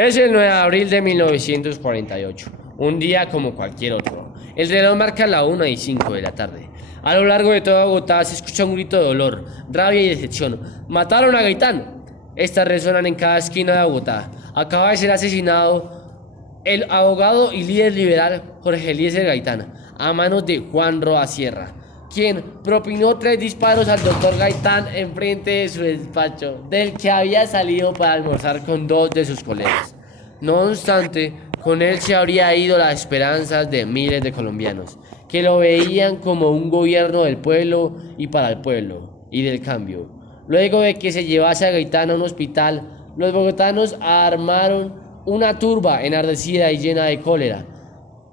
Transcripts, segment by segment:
Es el 9 de abril de 1948, un día como cualquier otro. El reloj marca la 1:05 de la tarde. A lo largo de toda Bogotá se escucha un grito de dolor, rabia y decepción. ¡Mataron a Gaitán! Estas resuenan en cada esquina de Bogotá. Acaba de ser asesinado el abogado y líder liberal Jorge Eliezer Gaitán a manos de Juan Roa Sierra, quien propinó 3 disparos al doctor Gaitán en frente de su despacho, del que había salido para almorzar con 2 de sus colegas. No obstante, con él se habría ido las esperanzas de miles de colombianos, que lo veían como un gobierno del pueblo y para el pueblo, y del cambio. Luego de que se llevase a Gaitán a un hospital, los bogotanos armaron una turba enardecida y llena de cólera,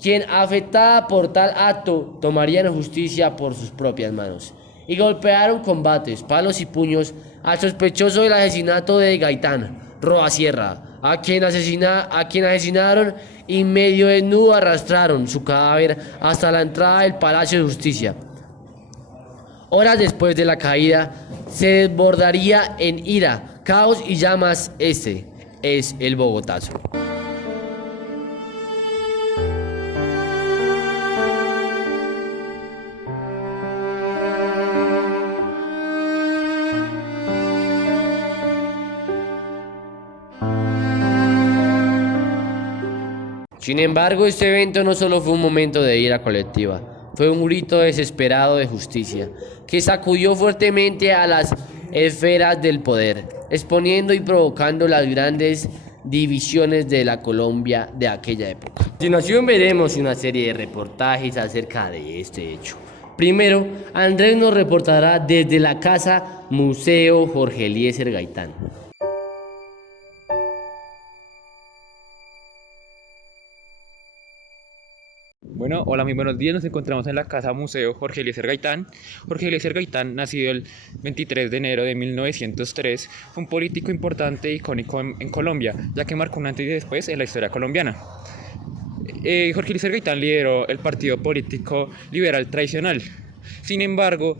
quien, afectada por tal acto, tomarían justicia por sus propias manos, y golpearon con bates, palos y puños al sospechoso del asesinato de Gaitán, Roa Sierra, a quien asesinaron y medio desnudo arrastraron su cadáver hasta la entrada del Palacio de Justicia. Horas después de la caída, se desbordaría en ira, caos y llamas. Este es el Bogotazo. Sin embargo, este evento no solo fue un momento de ira colectiva, fue un grito desesperado de justicia, que sacudió fuertemente a las esferas del poder, exponiendo y provocando las grandes divisiones de la Colombia de aquella época. A continuación veremos una serie de reportajes acerca de este hecho. Primero, Andrés nos reportará desde la casa Museo Jorge Eliezer Gaitán. Bueno, hola, muy buenos días. Nos encontramos en la Casa Museo Jorge Eliezer Gaitán. Jorge Eliezer Gaitán, nacido el 23 de enero de 1903, fue un político importante e icónico en Colombia, ya que marcó un antes y después en la historia colombiana. Jorge Eliezer Gaitán lideró el partido político liberal tradicional. Sin embargo,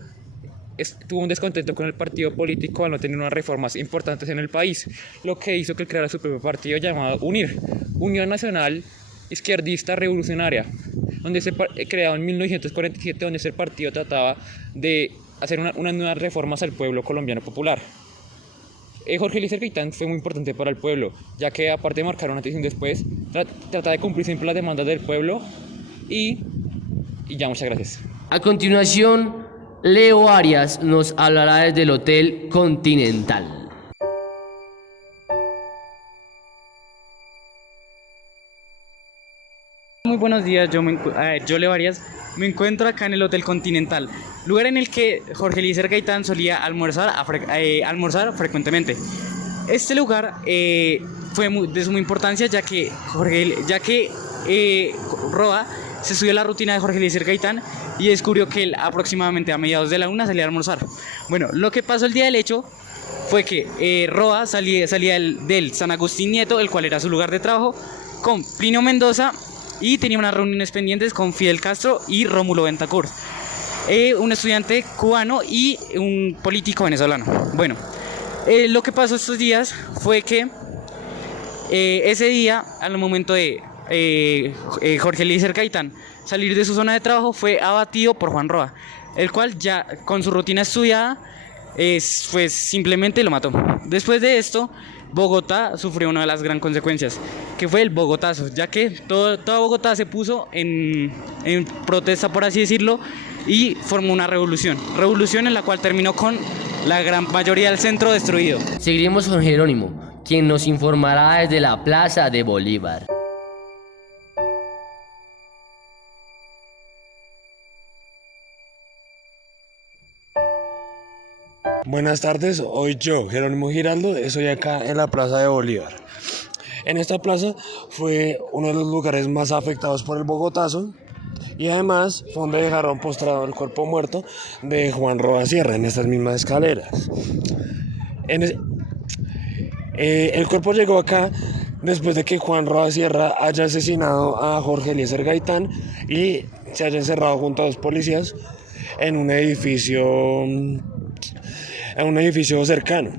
tuvo un descontento con el partido político al no tener unas reformas importantes en el país, lo que hizo que él creara su propio partido llamado UNIR, Unión Nacional Izquierdista Revolucionaria, donde se creado en 1947, donde ese partido trataba de hacer unas nuevas reformas al pueblo colombiano popular. Jorge Eliezer Gaitán fue muy importante para el pueblo, ya que aparte de marcar un antes y un después, trata de cumplir siempre las demandas del pueblo y ya, muchas gracias. A continuación, Leo Arias nos hablará desde el Hotel Continental. Muy buenos días, yo Leo Arias, me encuentro acá en el Hotel Continental, lugar en el que Jorge Eliezer Gaitán solía almorzar frecuentemente. Este lugar fue de suma importancia, ya que Roa se subió a la rutina de Jorge Eliezer Gaitán y descubrió que él aproximadamente a mediados de la 1 salía a almorzar. Bueno, lo que pasó el día del hecho fue que Roa salía del San Agustín Nieto, el cual era su lugar de trabajo, con Plinio Mendoza, y tenía unas reuniones pendientes con Fidel Castro y Rómulo Betancourt, un estudiante cubano y un político venezolano. Bueno, lo que pasó estos días fue que ese día, al momento de Jorge Eliezer Gaitán salir de su zona de trabajo, fue abatido por Juan Roa, el cual ya con su rutina estudiada pues simplemente lo mató. Después de esto, Bogotá sufrió una de las grandes consecuencias, que fue el Bogotazo, ya que toda Bogotá se puso en protesta, por así decirlo, y formó una revolución en la cual terminó con la gran mayoría del centro destruido. Seguiremos con Jerónimo, quien nos informará desde la Plaza de Bolívar. Buenas tardes, hoy yo, Jerónimo Giraldo, estoy acá en la Plaza de Bolívar. En esta plaza fue uno de los lugares más afectados por el Bogotazo y además fue donde dejaron postrado el cuerpo muerto de Juan Roa Sierra en estas mismas escaleras. El cuerpo llegó acá después de que Juan Roa Sierra haya asesinado a Jorge Eliezer Gaitán y se haya encerrado junto a 2 policías en un edificio cercano.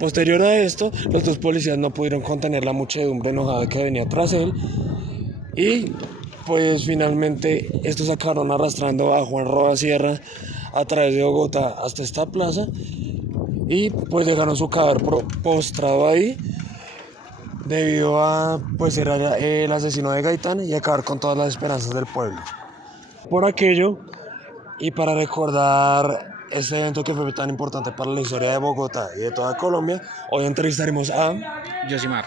Posterior a esto, los dos policías no pudieron contener la muchedumbre enojada que venía tras él y pues finalmente estos acabaron arrastrando a Juan Roa Sierra a través de Bogotá hasta esta plaza y pues dejaron su cadáver postrado ahí debido a pues era el asesino de Gaitán y acabar con todas las esperanzas del pueblo. Por aquello y para recordar este evento que fue tan importante para la historia de Bogotá y de toda Colombia, hoy entrevistaremos a Yosimar.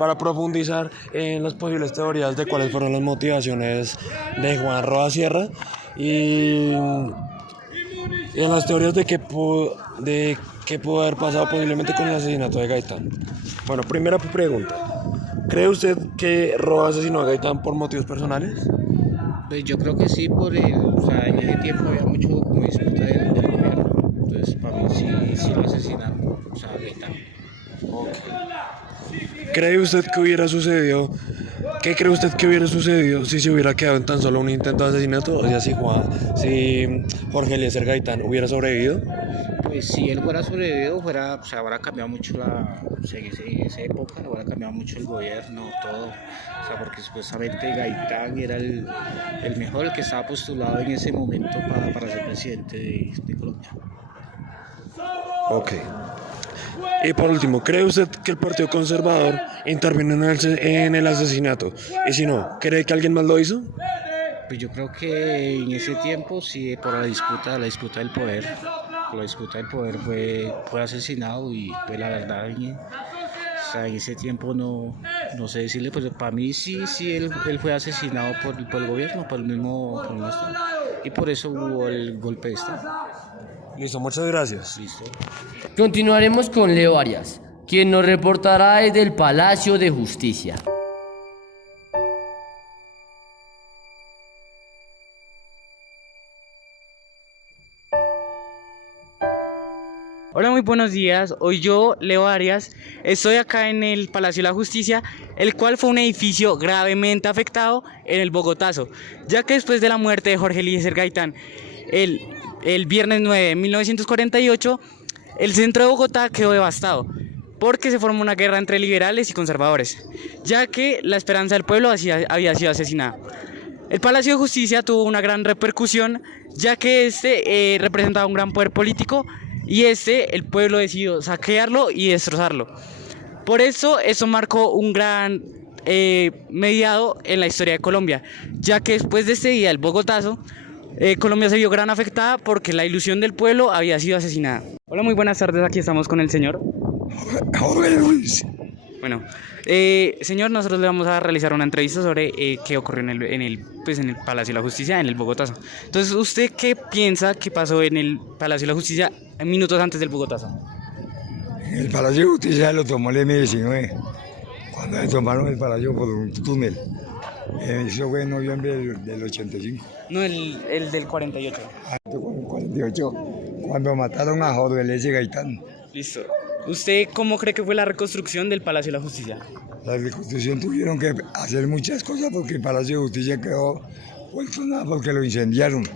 para profundizar en las posibles teorías de cuáles fueron las motivaciones de Juan Roa Sierra y en las teorías de qué pudo haber pasado posiblemente con el asesinato de Gaitán. Bueno, primera pregunta. ¿Cree usted que Roa asesinó a Gaitán por motivos personales? Pues yo creo que sí, o sea, en ese tiempo había mucho como disputa del gobierno, entonces para mí sí lo asesinaron, o sea, Gaitán. ¿Cree usted que hubiera sucedido? ¿Qué cree usted que hubiera sucedido si se hubiera quedado en tan solo un intento de asesinato? O sea, si Jorge Eliezer Gaitán hubiera sobrevivido. Pues si él fuera sobrevivido, o sea, habrá cambiado mucho o sea, en esa época habrá cambiado mucho el gobierno, todo, o sea, porque supuestamente Gaitán era el mejor, el que estaba postulado en ese momento para ser presidente de Colombia. Ok. Y por último, ¿cree usted que el Partido Conservador intervino en el asesinato? Y si no, ¿cree que alguien más lo hizo? Pues yo creo que en ese tiempo sí, por la disputa del poder. La disputa del poder fue asesinado y pues la verdad o sea, en ese tiempo no sé decirle, pues para mí sí él fue asesinado por el gobierno, por el mismo Estado, y por eso hubo el golpe de Estado. Listo, muchas gracias. Listo. Continuaremos con Leo Arias, quien nos reportará desde el Palacio de Justicia. Hola, muy buenos días. Hoy yo, Leo Arias, estoy acá en el Palacio de la Justicia, el cual fue un edificio gravemente afectado en el Bogotazo, ya que después de la muerte de Jorge Eliezer Gaitán, el viernes 9 de 1948, el centro de Bogotá quedó devastado, porque se formó una guerra entre liberales y conservadores, ya que la esperanza del pueblo había sido asesinada. El Palacio de Justicia tuvo una gran repercusión, ya que representaba un gran poder político y el pueblo decidió saquearlo y destrozarlo. Por eso marcó un gran mediado en la historia de Colombia, ya que después de este día del Bogotazo, Colombia se vio gran afectada porque la ilusión del pueblo había sido asesinada. Hola, muy buenas tardes, aquí estamos con el señor. Bueno, señor, nosotros le vamos a realizar una entrevista sobre qué ocurrió en el Palacio de la Justicia, en el Bogotazo. Entonces, ¿usted qué piensa que pasó en el Palacio de la Justicia minutos antes del Bogotazo? El Palacio de Justicia lo tomó el M-19, cuando le tomaron el palacio por un túnel. Eso fue en noviembre del 85. No, el del 48. Con el 48, cuando mataron a Jorge Eliezer Gaitán. Listo. ¿Usted cómo cree que fue la reconstrucción del Palacio de la Justicia? La reconstrucción tuvieron que hacer muchas cosas porque el Palacio de Justicia quedó vuelto nada porque lo incendiaron.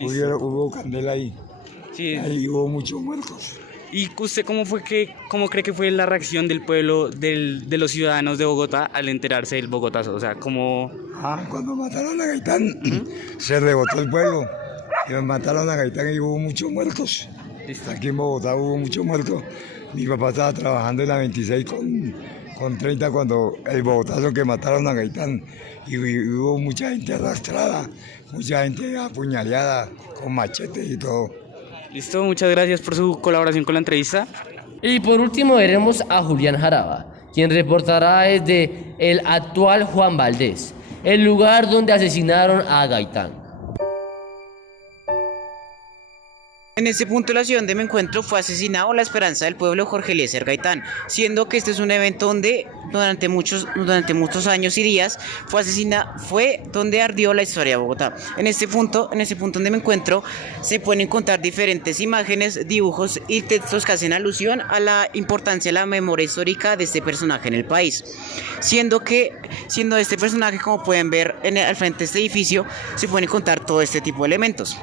Hubo candela ahí. Sí. Ahí hubo muchos muertos. ¿Y usted cómo cree que fue la reacción del pueblo, de los ciudadanos de Bogotá al enterarse del Bogotazo? O sea, ¿cómo...? Cuando mataron a Gaitán, se rebotó el pueblo. Y mataron a Gaitán y hubo muchos muertos. Listo. Aquí en Bogotá hubo muchos muertos. Mi papá estaba trabajando en la 26 con 30 cuando el Bogotazo que mataron a Gaitán. Y hubo mucha gente arrastrada, mucha gente apuñaleada, con machetes y todo. Listo, muchas gracias por su colaboración con la entrevista. Y por último veremos a Julián Jaraba, quien reportará desde el actual Juan Valdez, el lugar donde asesinaron a Gaitán. En este punto de la ciudad donde me encuentro fue asesinado la esperanza del pueblo Jorge Eliezer Gaitán, siendo que este es un evento donde durante muchos años y días fue donde ardió la historia de Bogotá. En este punto donde me encuentro se pueden encontrar diferentes imágenes, dibujos y textos que hacen alusión a la importancia de la memoria histórica de este personaje en el país, siendo este personaje, como pueden ver al frente de este edificio, se pueden encontrar todo este tipo de elementos.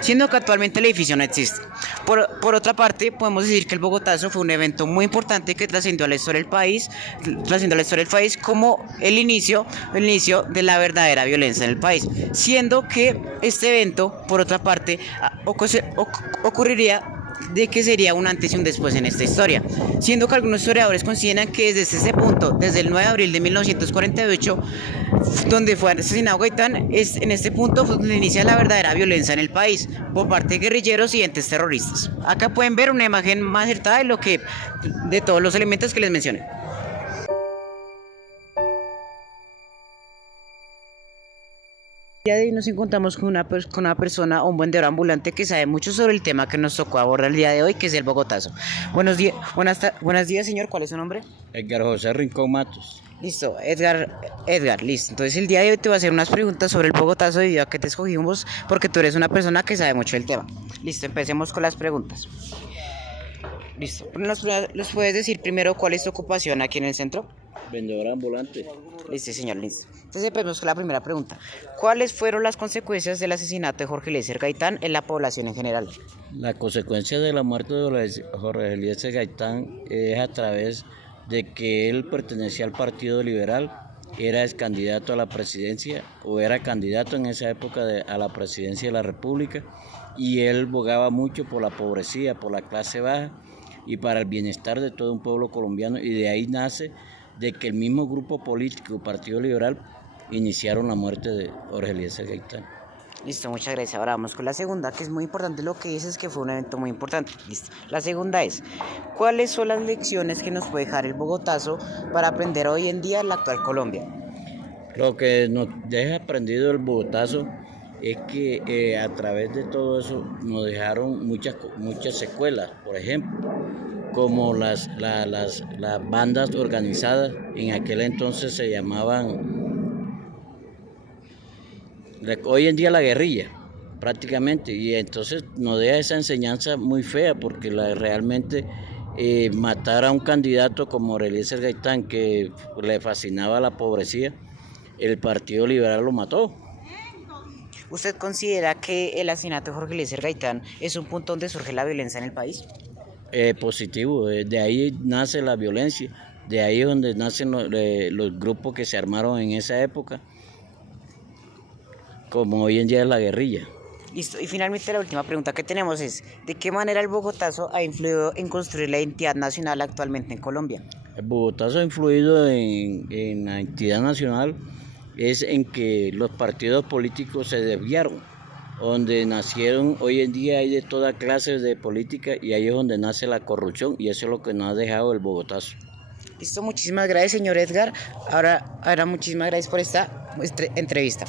siendo que actualmente el edificio no existe. Por otra parte, podemos decir que el Bogotazo fue un evento muy importante que trascendió a la historia del país como el inicio de la verdadera violencia en el país, siendo que este evento, por otra parte, ocurriría de que sería un antes y un después en esta historia, siendo que algunos historiadores consideran que desde ese punto, desde el 9 de abril de 1948, donde fue asesinado Gaitán, en este punto fue donde inicia la verdadera violencia en el país, por parte de guerrilleros y entes terroristas. Acá pueden ver una imagen más acertada de todos los elementos que les mencioné. El día de hoy nos encontramos con una persona, un vendedor ambulante que sabe mucho sobre el tema que nos tocó abordar el día de hoy, que es el Bogotazo. Buenos días, señor. ¿Cuál es su nombre? Edgar José Rincón Matos. Listo, Edgar, listo. Entonces el día de hoy te voy a hacer unas preguntas sobre el Bogotazo debido a que te escogimos porque tú eres una persona que sabe mucho del tema. Listo, empecemos con las preguntas. Listo. ¿Nos puedes decir primero cuál es tu ocupación aquí en el centro? Vendedor ambulante. Listo, señor, listo. Entonces empecemos con la primera pregunta. ¿Cuáles fueron las consecuencias del asesinato de Jorge Eliezer Gaitán en la población en general? La consecuencia de la muerte de Jorge Eliezer Gaitán es a través de que él pertenecía al Partido Liberal, era ex candidato a la presidencia o era candidato en esa época a la presidencia de la República, y él bogaba mucho por la pobrecía, por la clase baja y para el bienestar de todo un pueblo colombiano, y de ahí nace de que el mismo grupo político, Partido Liberal, iniciaron la muerte de Jorge Eliezer Gaitán. Listo, muchas gracias. Ahora vamos con la segunda, que es muy importante lo que dices, que fue un evento muy importante. Listo. La segunda es, ¿cuáles son las lecciones que nos puede dejar el Bogotazo para aprender hoy en día en la actual Colombia? Lo que nos deja aprendido el Bogotazo es que a través de todo eso nos dejaron muchas secuelas, por ejemplo, como las bandas organizadas, en aquel entonces se llamaban, hoy en día la guerrilla, prácticamente, y entonces nos deja esa enseñanza muy fea, porque realmente matar a un candidato como Eliezer Gaitán, que le fascinaba la pobrecía, el Partido Liberal lo mató. ¿Usted considera que el asesinato de Jorge Eliezer Gaitán es un punto donde surge la violencia en el país? Positivo, de ahí nace la violencia, de ahí es donde nacen los grupos que se armaron en esa época, como hoy en día es la guerrilla. Listo, y finalmente la última pregunta que tenemos es, ¿de qué manera el Bogotazo ha influido en construir la identidad nacional actualmente en Colombia? El Bogotazo ha influido en la entidad nacional, es en que los partidos políticos se desviaron, donde nacieron, hoy en día hay de toda clase de política, y ahí es donde nace la corrupción, y eso es lo que nos ha dejado el Bogotazo. Listo, muchísimas gracias, señor Edgar. Ahora muchísimas gracias por esta entrevista.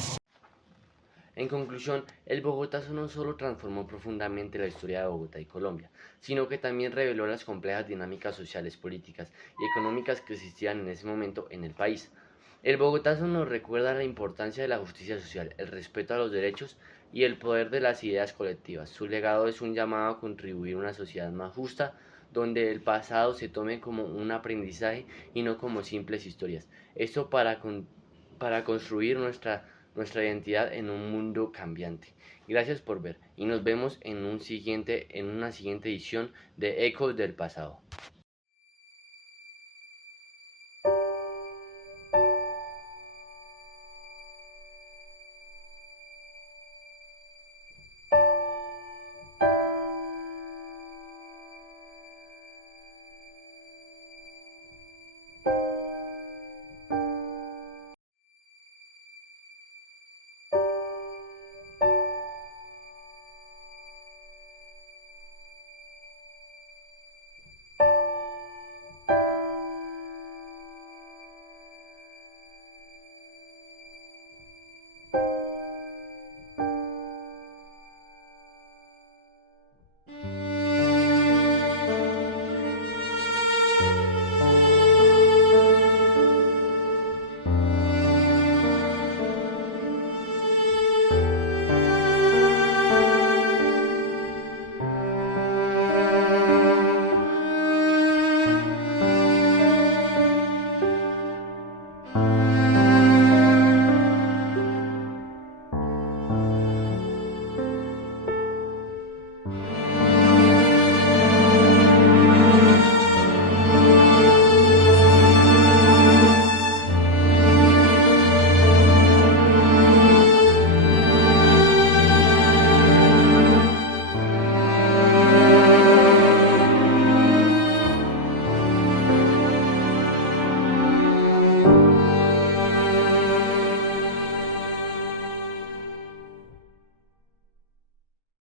En conclusión, el Bogotazo no solo transformó profundamente la historia de Bogotá y Colombia, sino que también reveló las complejas dinámicas sociales, políticas y económicas que existían en ese momento en el país. El Bogotazo nos recuerda la importancia de la justicia social, el respeto a los derechos y el poder de las ideas colectivas. Su legado es un llamado a contribuir a una sociedad más justa, donde el pasado se tome como un aprendizaje y no como simples historias. Esto para construir nuestra identidad en un mundo cambiante. Gracias por ver y nos vemos en una siguiente edición de Ecos del Pasado.